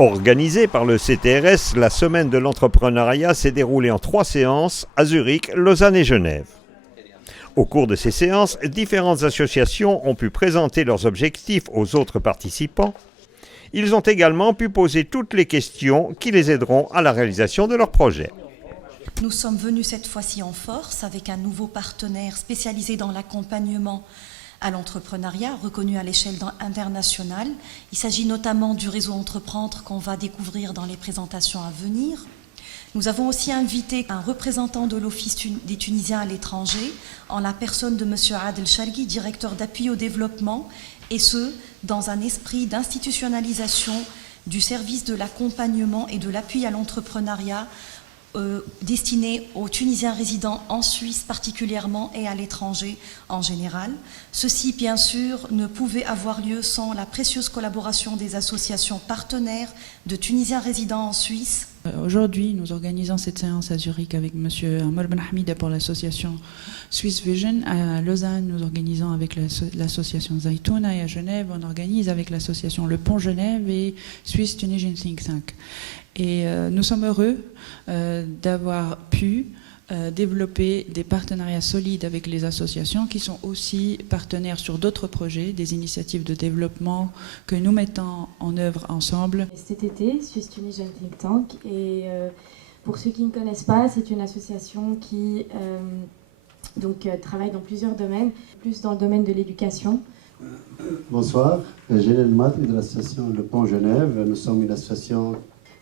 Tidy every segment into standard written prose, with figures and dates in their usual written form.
Organisée par le CTRS, la semaine de l'entrepreneuriat s'est déroulée en 3 séances à Zurich, Lausanne et Genève. Au cours de ces séances, différentes associations ont pu présenter leurs objectifs aux autres participants. Ils ont également pu poser toutes les questions qui les aideront à la réalisation de leur projet. Nous sommes venus cette fois-ci en force avec un nouveau partenaire spécialisé dans l'accompagnement à l'entrepreneuriat, reconnu à l'échelle internationale. Il s'agit notamment du réseau Entreprendre qu'on va découvrir dans les présentations à venir. Nous avons aussi invité un représentant de l'Office des Tunisiens à l'étranger, en la personne de M. Adel Charghi, directeur d'appui au développement, et ce, dans un esprit d'institutionnalisation du service de l'accompagnement et de l'appui à l'entrepreneuriat destiné aux Tunisiens résidant en Suisse particulièrement et à l'étranger en général. Ceci, bien sûr, ne pouvait avoir lieu sans la précieuse collaboration des associations partenaires de Tunisiens résidant en Suisse. Aujourd'hui, nous organisons cette séance à Zurich avec M. Amr Ben Hamida pour l'association Swiss Vision. À Lausanne, nous organisons avec l'association Zaytouna, et à Genève, on organise avec l'association Le Pont Genève et Swiss Tunisian Think Tank. Et nous sommes heureux d'avoir pu développer des partenariats solides avec les associations qui sont aussi partenaires sur d'autres projets, des initiatives de développement que nous mettons en œuvre ensemble. Cet été, Swiss Tunisian Think Tank, et pour ceux qui ne connaissent pas, c'est une association qui travaille dans plusieurs domaines, plus dans le domaine de l'éducation. Bonsoir, Gélène Matri de l'association Le Pont Genève. Nous sommes une association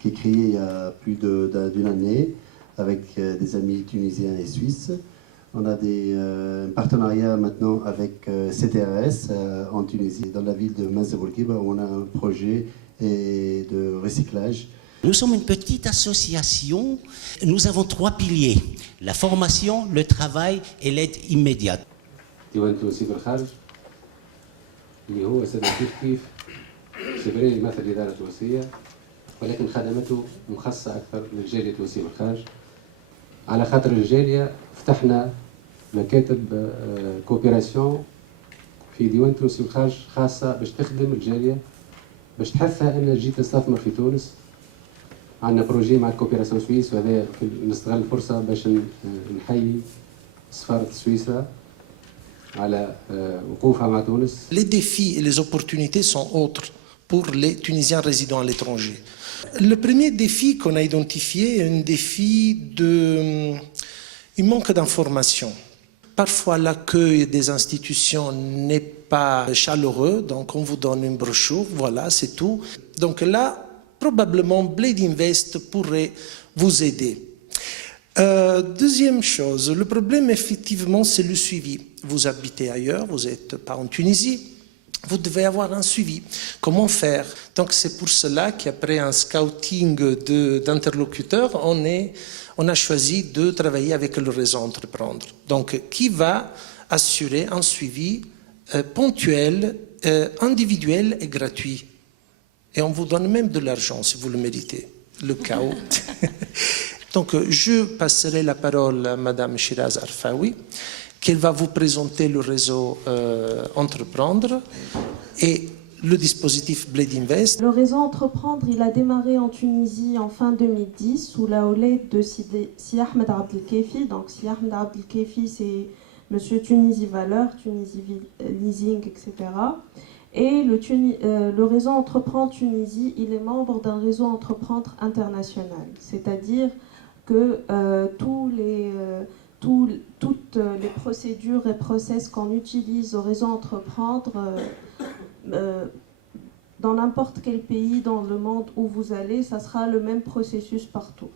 qui est créée il y a plus d'une année avec des amis tunisiens et suisses. On a un partenariat maintenant avec CTRS en Tunisie, dans la ville de Mazeboulkiba, où on a un projet de recyclage. Nous sommes une petite association. Nous avons 3 piliers: la formation, le travail et l'aide immédiate. ولكن خدمته مخصصة أكثر للجالية التونسية والخارج. على خاطر الجالية فتحنا مكاتب كوبيراسيون في ديوان تونسي والخارج خاصة باش تخدم الجالية، باش تحثها أنها تجي تستثمر في تونس. عندنا بروجي مع الكوبيراسيون سويس، وهذا نستغل الفرصة باش نحيي سفارة سويسرا على وقوفها مع تونس. Les défis et les opportunités sont autres pour les Tunisiens résidant à l'étranger. Le premier défi qu'on a identifié est un défi il manque d'information. Parfois, l'accueil des institutions n'est pas chaleureux, donc on vous donne une brochure, voilà, c'est tout. Donc là, probablement, Blade Invest pourrait vous aider. Deuxième chose, le problème, effectivement, c'est le suivi. Vous habitez ailleurs, vous n'êtes pas en Tunisie. Vous devez avoir un suivi. Comment faire? Donc c'est pour cela qu'après un scouting d'interlocuteurs, on a choisi de travailler avec le réseau Entreprendre. Donc qui va assurer un suivi ponctuel, individuel et gratuit. Et on vous donne même de l'argent si vous le méritez. Le chaos. Donc je passerai la parole à Madame Shiraz Arfaoui, qu'elle va vous présenter le réseau Entreprendre et le dispositif Blade Invest. Le réseau Entreprendre, il a démarré en Tunisie en fin 2010 sous la houlette de Si Ahmed Abdelkefi. Donc Si Ahmed Abdelkefi, c'est Monsieur Tunisie Valeur, Tunisie Leasing, etc. Et le réseau Entreprendre Tunisie, il est membre d'un réseau Entreprendre international. C'est-à-dire que toutes les procédures et process qu'on utilise au réseau Entreprendre, dans n'importe quel pays dans le monde où vous allez, ça sera le même processus partout.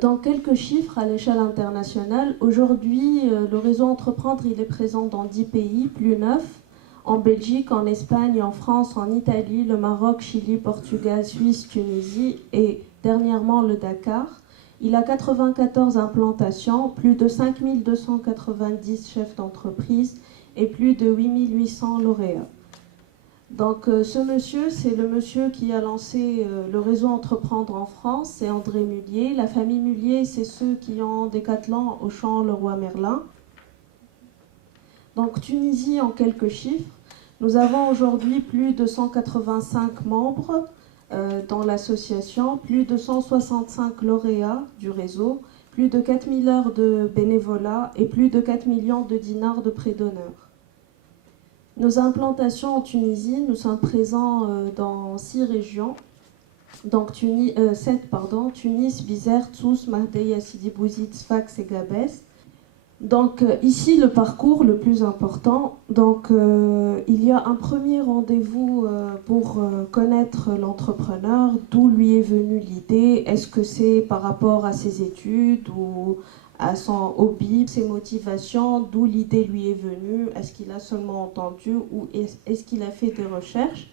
Dans quelques chiffres à l'échelle internationale, aujourd'hui, le réseau Entreprendre, il est présent dans 10 pays, plus 9, en Belgique, en Espagne, en France, en Italie, le Maroc, Chili, Portugal, Suisse, Tunisie et dernièrement le Dakar. Il a 94 implantations, plus de 5290 chefs d'entreprise et plus de 8800 lauréats. Donc ce monsieur, c'est le monsieur qui a lancé le réseau Entreprendre en France, c'est André Mullier. La famille Mullier, c'est ceux qui ont Decathlon, Auchan, Leroy Merlin. Donc Tunisie en quelques chiffres. Nous avons aujourd'hui plus de 185 membres dans l'association, plus de 165 lauréats du réseau, plus de 4000 heures de bénévolat et plus de 4 millions de dinars de prêts d'honneur. Nos implantations en Tunisie, nous sommes présents dans 6 régions, donc 7, Tunis, Bizerte, Sousse, Mahdeya, Sidi Bouzid, Sfax et Gabès. Donc ici, le parcours le plus important. Donc il y a un premier rendez-vous pour connaître l'entrepreneur, d'où lui est venue l'idée, est-ce que c'est par rapport à ses études ou à son hobby, ses motivations, d'où l'idée lui est venue, est-ce qu'il a seulement entendu ou est-ce qu'il a fait des recherches,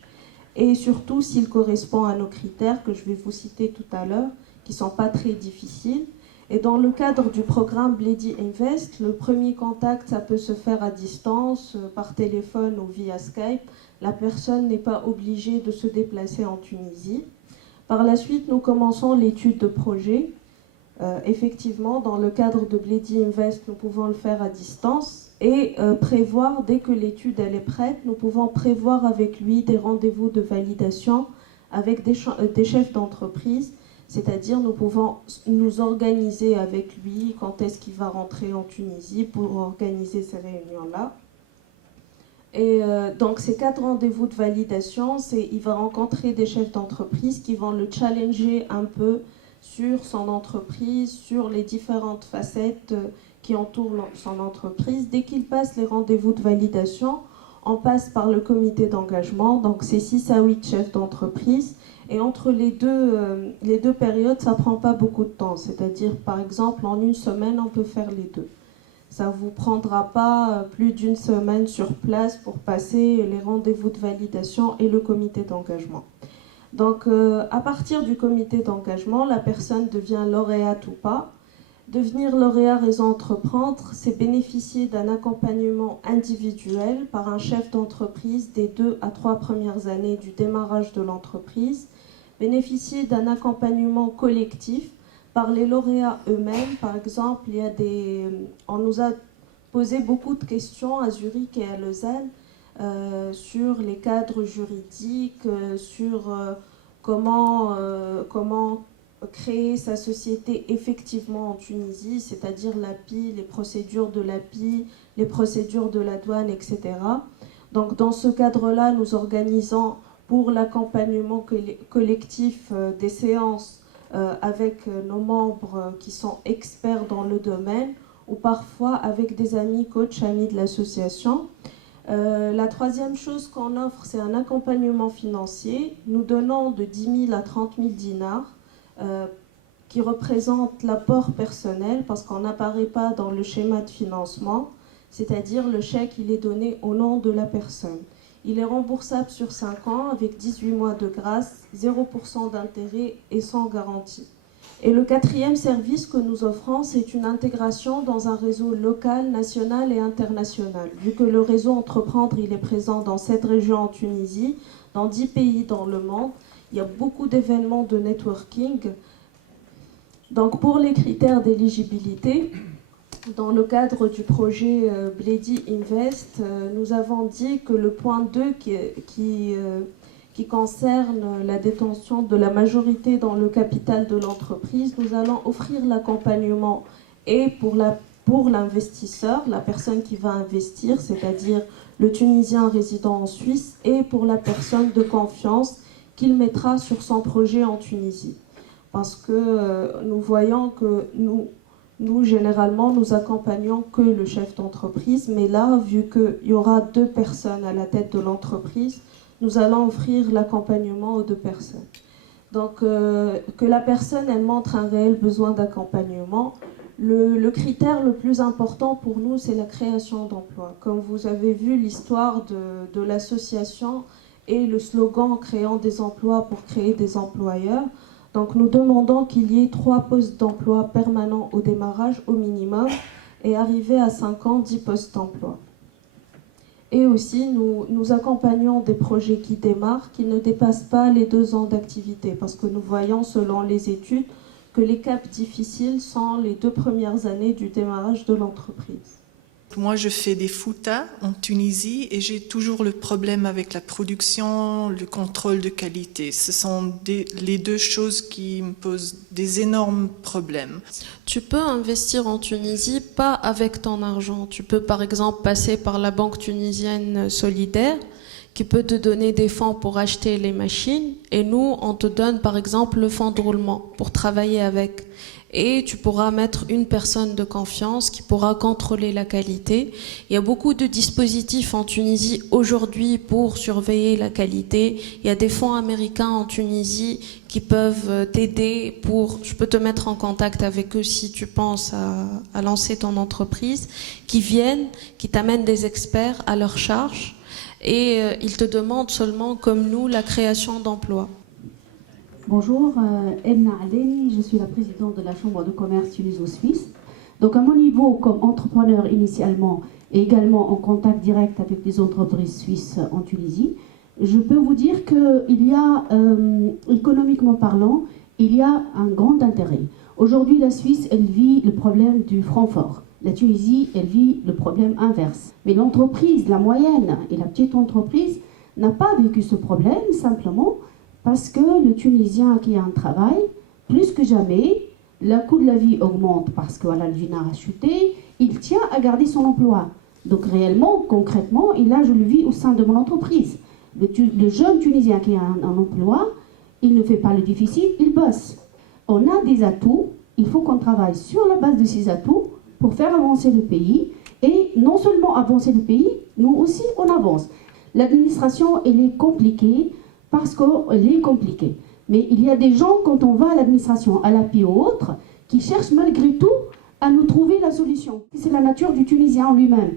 et surtout s'il correspond à nos critères que je vais vous citer tout à l'heure, qui ne sont pas très difficiles. Et dans le cadre du programme Bledi Invest, le premier contact, ça peut se faire à distance, par téléphone ou via Skype. La personne n'est pas obligée de se déplacer en Tunisie. Par la suite, nous commençons l'étude de projet. Effectivement, dans le cadre de Bledi Invest, nous pouvons le faire à distance et prévoir, dès que l'étude elle est prête, nous pouvons prévoir avec lui des rendez-vous de validation avec des chefs d'entreprise. C'est-à-dire, nous pouvons nous organiser avec lui quand est-ce qu'il va rentrer en Tunisie pour organiser ces réunions-là. Et donc, ces 4 rendez-vous de validation, il va rencontrer des chefs d'entreprise qui vont le challenger un peu sur son entreprise, sur les différentes facettes qui entourent son entreprise. Dès qu'il passe les rendez-vous de validation, on passe par le comité d'engagement. Donc, c'est 6 à 8 chefs d'entreprise. Et entre les deux périodes, ça ne prend pas beaucoup de temps. C'est-à-dire, par exemple, en une semaine, on peut faire les deux. Ça ne vous prendra pas plus d'une semaine sur place pour passer les rendez-vous de validation et le comité d'engagement. Donc, à partir du comité d'engagement, la personne devient lauréate ou pas. Devenir lauréat Réseau Entreprendre, c'est bénéficier d'un accompagnement individuel par un chef d'entreprise des 2 à 3 premières années du démarrage de l'entreprise, bénéficier d'un accompagnement collectif par les lauréats eux-mêmes. Par exemple, on nous a posé beaucoup de questions à Zurich et à Lausanne sur les cadres juridiques, sur comment créer sa société effectivement en Tunisie, c'est-à-dire l'API, les procédures de l'API, les procédures de la douane, etc. Donc dans ce cadre-là, nous organisons pour l'accompagnement collectif des séances avec nos membres qui sont experts dans le domaine ou parfois avec des amis, coachs, amis de l'association. La troisième chose qu'on offre, c'est un accompagnement financier. Nous donnons de 10 000 à 30 000 dinars qui représente l'apport personnel parce qu'on n'apparaît pas dans le schéma de financement, c'est-à-dire le chèque il est donné au nom de la personne. Il est remboursable sur 5 ans avec 18 mois de grâce, 0% d'intérêt et sans garantie. Et le 4e service que nous offrons, c'est une intégration dans un réseau local, national et international. Vu que le réseau Entreprendre il est présent dans 7 régions en Tunisie, dans 10 pays dans le monde, il y a beaucoup d'événements de networking. Donc pour les critères d'éligibilité, dans le cadre du projet Bledi Invest, nous avons dit que le point 2 qui concerne la détention de la majorité dans le capital de l'entreprise, nous allons offrir l'accompagnement et pour l'investisseur, la personne qui va investir, c'est-à-dire le Tunisien résident en Suisse, et pour la personne de confiance qu'il mettra sur son projet en Tunisie. Parce que nous voyons que nous, généralement, nous accompagnons que le chef d'entreprise, mais là, vu qu'il y aura 2 personnes à la tête de l'entreprise, nous allons offrir l'accompagnement aux 2 personnes. Donc, que la personne, elle montre un réel besoin d'accompagnement. Le critère le plus important pour nous, c'est la création d'emplois. Comme vous avez vu l'histoire de l'association et le slogan « Créant des emplois pour créer des employeurs », donc nous demandons qu'il y ait 3 postes d'emploi permanents au démarrage au minimum et arriver à 5 ans, 10 postes d'emploi. Et aussi, nous accompagnons des projets qui démarrent, qui ne dépassent pas les 2 ans d'activité, parce que nous voyons, selon les études, que les caps difficiles sont les 2 premières années du démarrage de l'entreprise. Moi, je fais des foutas en Tunisie et j'ai toujours le problème avec la production, le contrôle de qualité. Ce sont les deux choses qui me posent des énormes problèmes. Tu peux investir en Tunisie, pas avec ton argent. Tu peux par exemple passer par la Banque tunisienne solidaire qui peut te donner des fonds pour acheter les machines et nous, on te donne par exemple le fonds de roulement pour travailler avec. Et tu pourras mettre une personne de confiance qui pourra contrôler la qualité. Il y a beaucoup de dispositifs en Tunisie aujourd'hui pour surveiller la qualité. Il y a des fonds américains en Tunisie qui peuvent t'aider je peux te mettre en contact avec eux si tu penses à lancer ton entreprise, qui viennent, qui t'amènent des experts à leur charge et ils te demandent seulement, comme nous, la création d'emplois. Bonjour, Edna Aleni, je suis la présidente de la Chambre de commerce tuniso-suisse. Donc à mon niveau, comme entrepreneur initialement et également en contact direct avec des entreprises suisses en Tunisie, je peux vous dire qu'il y a, économiquement parlant, il y a un grand intérêt. Aujourd'hui, la Suisse, elle vit le problème du franc fort. La Tunisie, elle vit le problème inverse. Mais l'entreprise, la moyenne et la petite entreprise n'a pas vécu ce problème simplement parce que le Tunisien qui a un travail, plus que jamais, le coût de la vie augmente parce que voilà, le dinar a chuté, il tient à garder son emploi. Donc réellement, concrètement, et là je le vis au sein de mon entreprise. Le jeune Tunisien qui a un emploi, il ne fait pas le difficile, il bosse. On a des atouts, il faut qu'on travaille sur la base de ces atouts pour faire avancer le pays. Et non seulement avancer le pays, nous aussi on avance. L'administration, elle est compliquée, parce qu'elle est compliquée. Mais il y a des gens, quand on va à l'administration, à l'API ou autre, qui cherchent malgré tout à nous trouver la solution. C'est la nature du Tunisien en lui-même.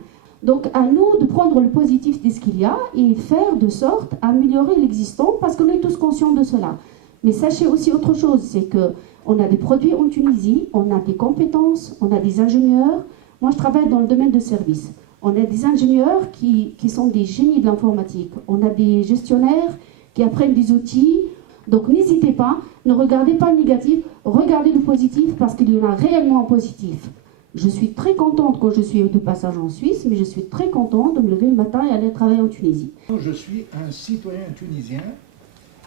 Donc à nous de prendre le positif de ce qu'il y a et faire de sorte à améliorer l'existant, parce qu'on est tous conscients de cela. Mais sachez aussi autre chose, c'est qu'on a des produits en Tunisie, on a des compétences, on a des ingénieurs. Moi je travaille dans le domaine de service. On a des ingénieurs qui sont des génies de l'informatique. On a des gestionnaires qui apprennent des outils. Donc n'hésitez pas, ne regardez pas le négatif, regardez le positif parce qu'il y en a réellement un positif. Je suis très contente quand je suis de passage en Suisse, mais je suis très contente de me lever le matin et aller travailler en Tunisie. Je suis un citoyen tunisien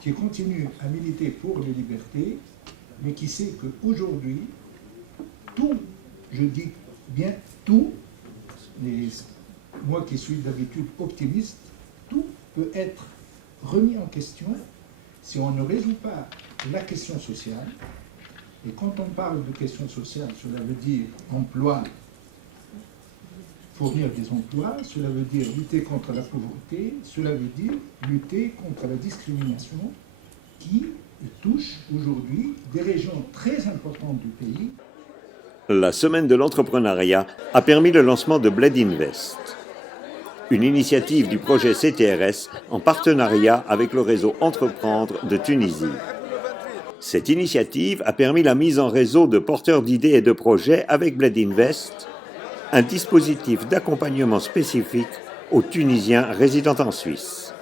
qui continue à militer pour les libertés, mais qui sait qu'aujourd'hui, tout, je dis bien tout, moi qui suis d'habitude optimiste, tout peut être remis en question si on ne résout pas la question sociale. Et quand on parle de question sociale, cela veut dire emploi, fournir des emplois, cela veut dire lutter contre la pauvreté, cela veut dire lutter contre la discrimination qui touche aujourd'hui des régions très importantes du pays. La semaine de l'entrepreneuriat a permis le lancement de Bled Invest, une initiative du projet CTRS en partenariat avec le réseau Entreprendre de Tunisie. Cette initiative a permis la mise en réseau de porteurs d'idées et de projets avec Bled Invest, un dispositif d'accompagnement spécifique aux Tunisiens résidant en Suisse.